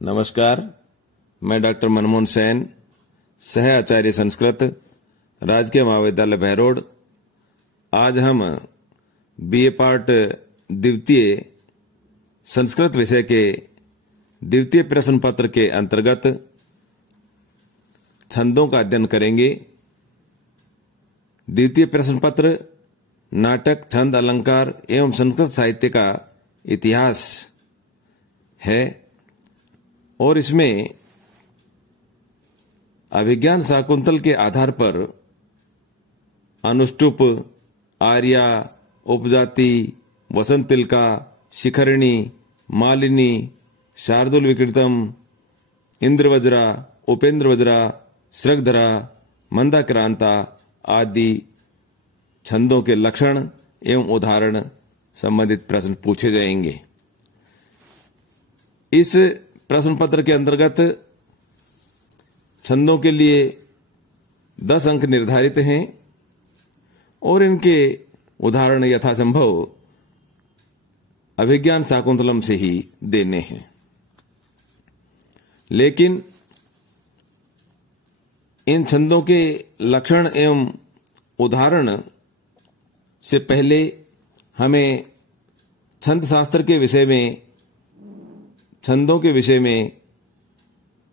नमस्कार, मैं डॉक्टर मनमोहन सेन, सह आचार्य संस्कृत, राजकीय महाविद्यालय बहरोड। आज हम बीए पार्ट द्वितीय संस्कृत विषय के द्वितीय प्रश्न पत्र के अंतर्गत छंदों का अध्ययन करेंगे। द्वितीय प्रश्न पत्र नाटक, छंद, अलंकार एवं संस्कृत साहित्य का इतिहास है और इसमें अभिज्ञान शाकुंतल के आधार पर अनुष्टुप, आर्या, उपजाति, वसंतिलका, शिखरिणी, मालिनी, शार्दुल विकृतम, इंद्रवज्रा, उपेंद्रवज्रा, श्रगधरा, मंदाक्रांता आदि छंदों के लक्षण एवं उदाहरण संबंधित प्रश्न पूछे जाएंगे। इस प्रश्न पत्र के अंतर्गत छंदों के लिए 10 अंक निर्धारित हैं और इनके उदाहरण यथासंभव अभिज्ञान शाकुंतलम से ही देने हैं। लेकिन इन छंदों के लक्षण एवं उदाहरण से पहले हमें छंद शास्त्र के विषय में, छंदों के विषय में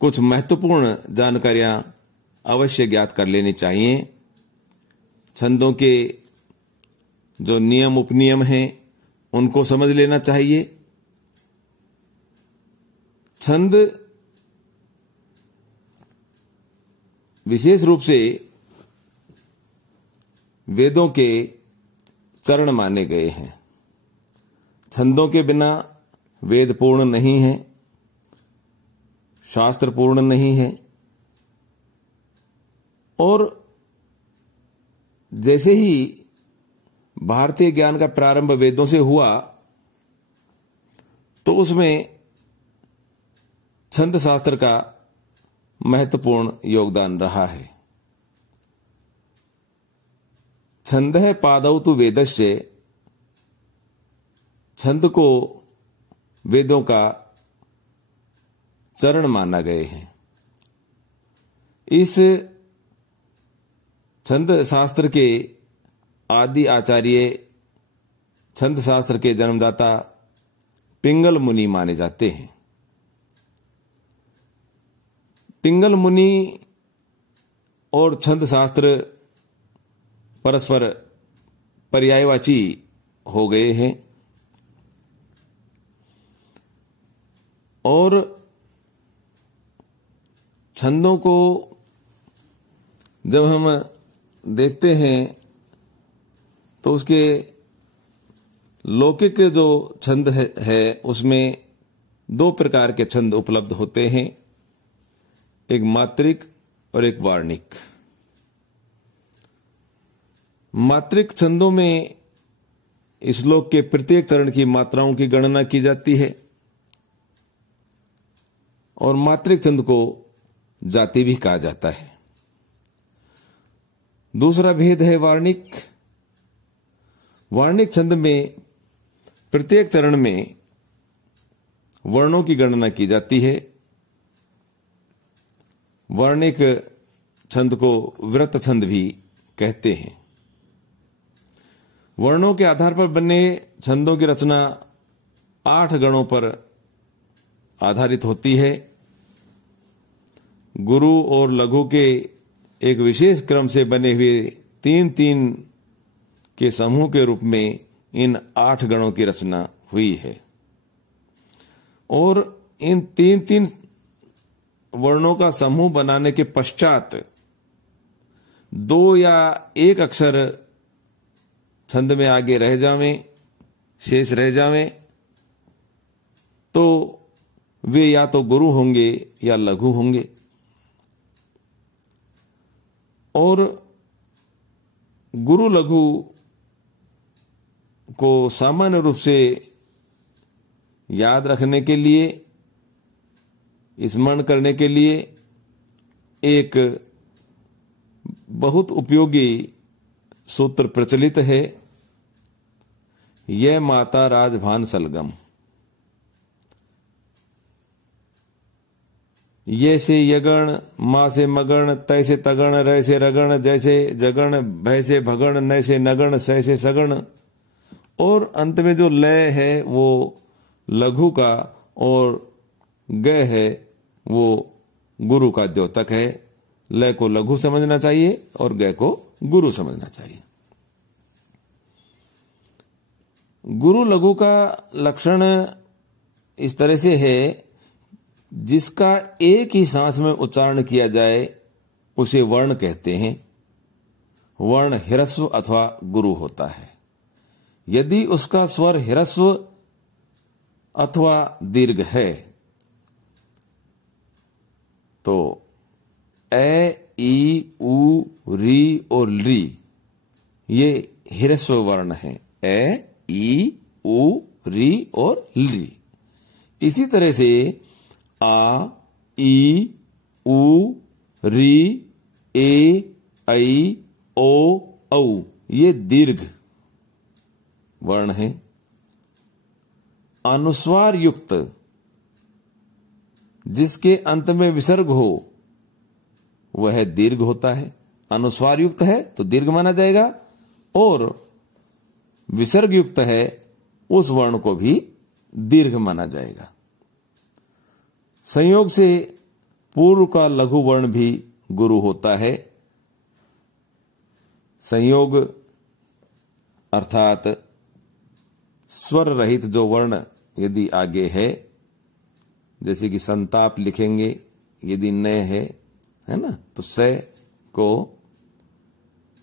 कुछ महत्वपूर्ण जानकारियां अवश्य ज्ञात कर लेनी चाहिए। छंदों के जो नियम उपनियम हैं उनको समझ लेना चाहिए। छंद विशेष रूप से वेदों के चरण माने गए हैं। छंदों के बिना वेद पूर्ण नहीं है, शास्त्र पूर्ण नहीं है। और जैसे ही भारतीय ज्ञान का प्रारंभ वेदों से हुआ तो उसमें छंद शास्त्र का महत्वपूर्ण योगदान रहा है। छंदः पादौ तु वेदस्य, छंद को वेदों का चरण माना गए हैं। इस छंद शास्त्र के आदि आचार्य, छंद शास्त्र के जन्मदाता पिंगल मुनि माने जाते हैं। पिंगल मुनि और छंद शास्त्र परस्पर पर्यायवाची हो गए हैं और छंदों को जब हम देखते हैं तो उसके लौकिक जो छंद है उसमें 2 प्रकार के छंद उपलब्ध होते हैं, एक मात्रिक और एक वार्णिक। मात्रिक छंदों में श्लोक के प्रत्येक चरण की मात्राओं की गणना की जाती है और मात्रिक छंद को जाति भी कहा जाता है। दूसरा भेद है वार्णिक। वार्णिक छंद में प्रत्येक चरण में वर्णों की गणना की जाती है। वार्णिक छंद को व्रत छंद भी कहते हैं। वर्णों के आधार पर बने छंदों की रचना 8 गणों पर आधारित होती है। गुरु और लघु के एक विशेष क्रम से बने हुए 3-3 के समूह के रूप में इन 8 गणों की रचना हुई है और इन 3-3 वर्णों का समूह बनाने के पश्चात 2 या 1 अक्षर छंद में आगे रह जावें, शेष रह जावें तो वे या तो गुरु होंगे या लघु होंगे। और गुरु लघु को सामान्य रूप से याद रखने के लिए, स्मरण करने के लिए एक बहुत उपयोगी सूत्र प्रचलित है, यह माता राजभान सलगम। ये से यगण, माँ से मगण, तय से तगण, रय से रगण, जैसे जगण, भय से भगण, नय से नगण, सय से सगण। और अंत में जो लय है वो लघु का और गय है वो गुरु का द्योतक है। लय को लघु समझना चाहिए और गय को गुरु समझना चाहिए। गुरु लघु का लक्षण इस तरह से है, जिसका एक ही सांस में उच्चारण किया जाए उसे वर्ण कहते हैं। वर्ण ह्रस्व अथवा गुरु होता है। यदि उसका स्वर ह्रस्व अथवा दीर्घ है तो ए, ई, उ, री और ली ये ह्रस्व वर्ण है। ए, ई, उ, री और ली। इसी तरह से आ, ई, उ, री, ए, ऐ, ओ, औ ये दीर्घ वर्ण है। अनुस्वार युक्त जिसके अंत में विसर्ग हो वह दीर्घ होता है। अनुस्वार युक्त है तो दीर्घ माना जाएगा, और विसर्ग युक्त है उस वर्ण को भी दीर्घ माना जाएगा। संयोग से पूर्व का लघु वर्ण भी गुरु होता है। संयोग अर्थात स्वर रहित जो वर्ण यदि आगे है, जैसे कि संताप लिखेंगे, यदि न है ना, तो स को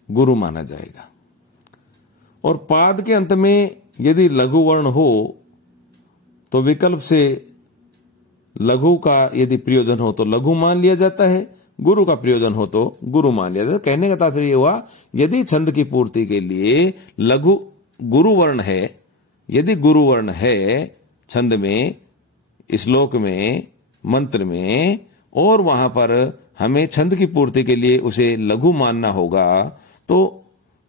गुरु माना जाएगा। और पाद के अंत में यदि लघु वर्ण हो तो विकल्प से लघु का यदि प्रयोजन हो तो लघु मान लिया जाता है, गुरु का प्रयोजन हो तो गुरु मान लिया जाता है। कहने का तात्पर्य यह हुआ, यदि छंद की पूर्ति के लिए लघु गुरु वर्ण है, यदि गुरु वर्ण है छंद में, श्लोक में, मंत्र में, और वहां पर हमें छंद की पूर्ति के लिए उसे लघु मानना होगा तो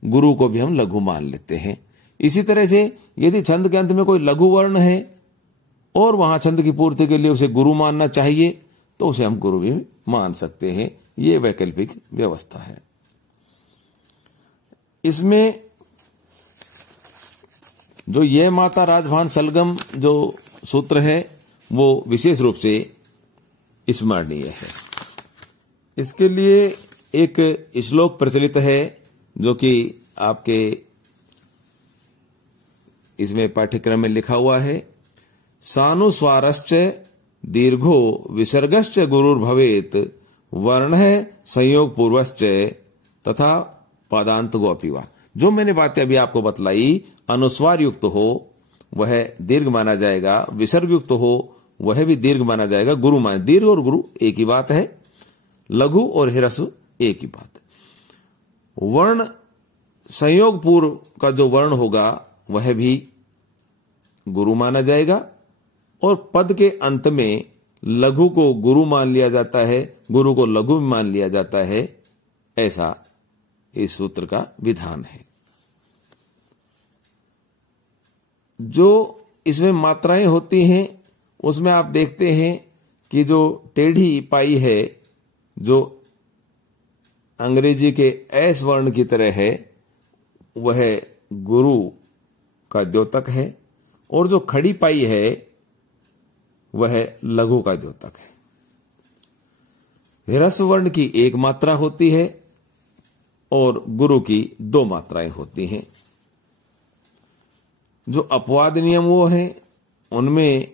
गुरु को भी हम लघु मान लेते हैं। इसी तरह से यदि छंद के अंत में कोई लघु वर्ण है और वहां छंद की पूर्ति के लिए उसे गुरु मानना चाहिए तो उसे हम गुरु भी मान सकते हैं। ये वैकल्पिक व्यवस्था है। इसमें जो ये माता राजभान सलगम जो सूत्र है वो विशेष रूप से स्मरणीय है। इसके लिए एक श्लोक प्रचलित है जो कि आपके इसमें पाठ्यक्रम में लिखा हुआ है। सानुस्वारश्च दीर्घो विसर्गश्च गुरुर्भवेत वर्ण है संयोग पूर्वश्च तथा पदांत गोपिवा। जो मैंने बातें अभी आपको बतलाई, अनुस्वार युक्त हो वह दीर्घ माना जाएगा, विसर्ग युक्त हो वह भी दीर्घ माना जाएगा। गुरु मान, दीर्घ और गुरु एक ही बात है, लघु और ह्रस्व एक ही बात है। वर्ण संयोग पूर्व का जो वर्ण होगा वह भी गुरु माना जाएगा, और पद के अंत में लघु को गुरु मान लिया जाता है, गुरु को लघु मान लिया जाता है। ऐसा इस सूत्र का विधान है। जो इसमें मात्राएं होती हैं उसमें आप देखते हैं कि जो टेढ़ी पाई है जो अंग्रेजी के एस वर्ण की तरह है वह गुरु का द्योतक है, और जो खड़ी पाई है वह लघु का द्योतक है। ह्रस्व वर्ण की एक मात्रा होती है और गुरु की दो मात्राएं होती हैं। जो अपवाद नियम वो है उनमें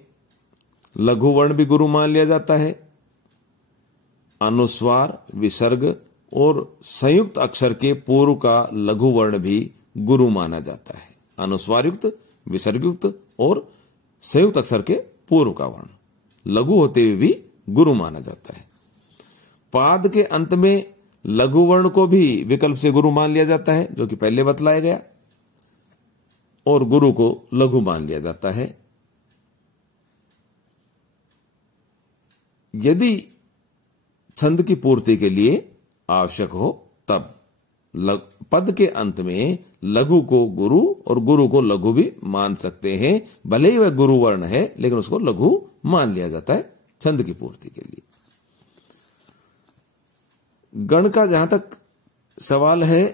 लघु वर्ण भी गुरु मान लिया जाता है। अनुस्वार, विसर्ग और संयुक्त अक्षर के पूर्व का लघु वर्ण भी गुरु माना जाता है। अनुस्वार युक्त, विसर्ग युक्त और संयुक्त अक्षर के पूर्व का वर्ण लघु होते हुए भी गुरु माना जाता है। पाद के अंत में लघु वर्ण को भी विकल्प से गुरु मान लिया जाता है, जो कि पहले बतलाया गया, और गुरु को लघु मान लिया जाता है। यदि छंद की पूर्ति के लिए आवश्यक हो तब पद के अंत में लघु को गुरु और गुरु को लघु भी मान सकते हैं। भले ही वह गुरु वर्ण है लेकिन उसको लघु मान लिया जाता है छंद की पूर्ति के लिए। गण का जहां तक सवाल है,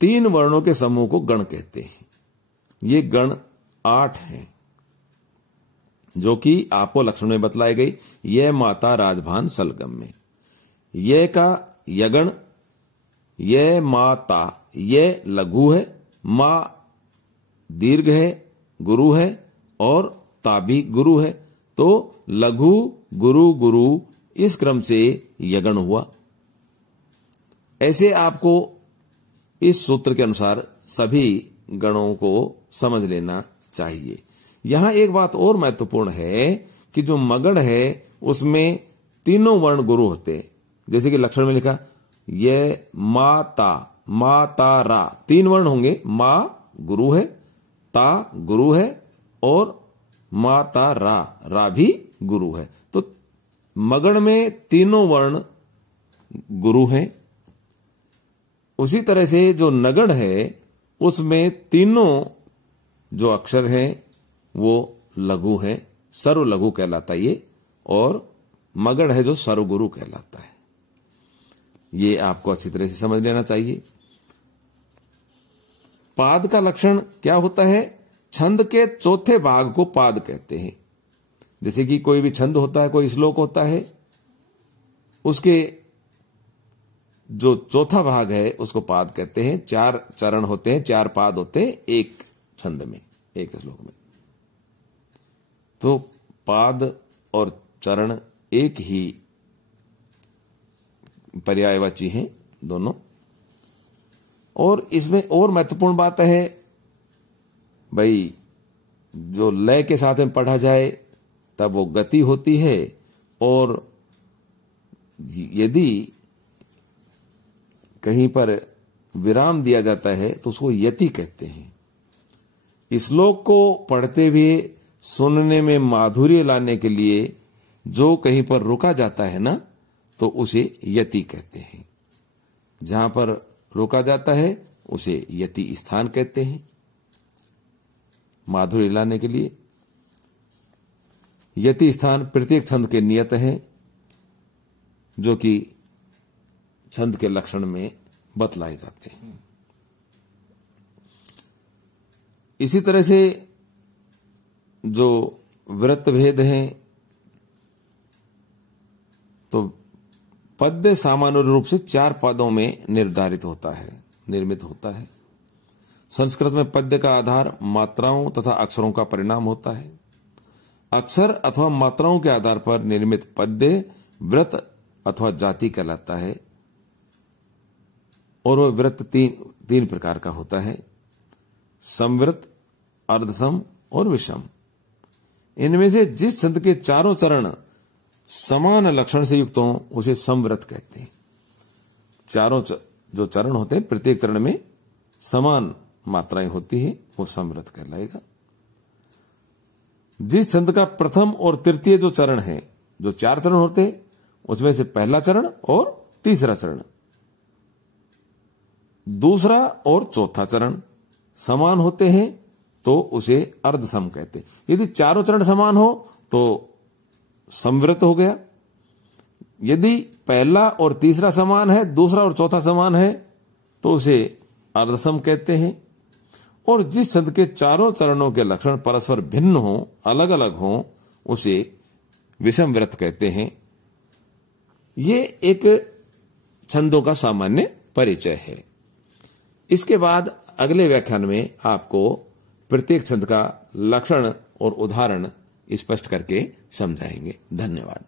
3 वर्णों के समूह को गण कहते हैं। ये गण 8 हैं, जो कि आपको लक्षण में बतलाई गई। यह माता राजभान सलगम में, यह का यगण, यह माता, यह लघु है, मां दीर्घ है, गुरु है, और ता भी गुरु है। तो लघु गुरु गुरु इस क्रम से यगण हुआ। ऐसे आपको इस सूत्र के अनुसार सभी गणों को समझ लेना चाहिए। यहां एक बात और महत्वपूर्ण है कि जो मगण है उसमें तीनों वर्ण गुरु होते हैं। जैसे कि लक्षण में लिखा, ये माता, माता रा, 3 वर्ण होंगे। मां गुरु है, ता गुरु है, और माता रा, रा भी गुरु है। तो मगण में तीनों वर्ण गुरु हैं। उसी तरह से जो नगण है उसमें तीनों जो अक्षर हैं वो लघु हैं, सर्व लघु कहलाता है ये, और मगण है जो सर्वगुरु कहलाता है। ये आपको अच्छी तरह से समझ लेना चाहिए। पाद का लक्षण क्या होता है? छंद के चौथे भाग को पाद कहते हैं। जैसे कि कोई भी छंद होता है, कोई श्लोक होता है, उसके जो चौथा भाग है उसको पाद कहते हैं। 4 चरण होते हैं, 4 पाद होते हैं एक छंद में, एक श्लोक में। तो पाद और चरण एक ही पर्यायवाची हैं दोनों। और इसमें और महत्वपूर्ण बात है भाई, जो लय के साथ में पढ़ा जाए तब वो गति होती है, और यदि कहीं पर विराम दिया जाता है तो उसको यति कहते हैं। श्लोक को पढ़ते हुए सुनने में माधुर्य लाने के लिए जो कहीं पर रुका जाता है ना, तो उसे यति कहते हैं। जहां पर रोका जाता है उसे यति स्थान कहते हैं, माधुर्य लाने के लिए। यति स्थान प्रत्येक छंद के नियत हैं, जो कि छंद के लक्षण में बतलाए जाते हैं। इसी तरह से जो वृत्त भेद हैं, तो पद्य सामान्य रूप से 4 पदों में निर्धारित होता है, निर्मित होता है। संस्कृत में पद्य का आधार मात्राओं तथा अक्षरों का परिणाम होता है। अक्षर अथवा मात्राओं के आधार पर निर्मित पद्य व्रत अथवा जाति कहलाता है। और वह व्रत तीन प्रकार का होता है: समव्रत, अर्धसम और विषम। इनमें से जिस छंद के चारों चरण समान लक्षण से युक्त हों उसे समव्रत कहते हैं। चारों जो चरण होते हैं, प्रत्येक चरण में समान मात्राएं होती हैं, वो समव्रत कहलाएगा। जिस छंद का प्रथम और तृतीय जो चरण है, जो 4 चरण होते हैं, उसमें से पहला चरण और तीसरा चरण, दूसरा और चौथा चरण समान होते हैं तो उसे अर्धसम कहते हैं। यदि चारों चरण समान हो तो समव्रत हो गया। यदि पहला और तीसरा समान है, दूसरा और चौथा समान है, तो उसे अर्धसम कहते हैं। और जिस छंद के चारों चरणों के लक्षण परस्पर भिन्न हो, अलग अलग हो, उसे विषम व्रत कहते हैं। ये एक छंदों का सामान्य परिचय है। इसके बाद अगले व्याख्यान में आपको प्रत्येक छंद का लक्षण और उदाहरण स्पष्ट करके समझाएंगे। धन्यवाद।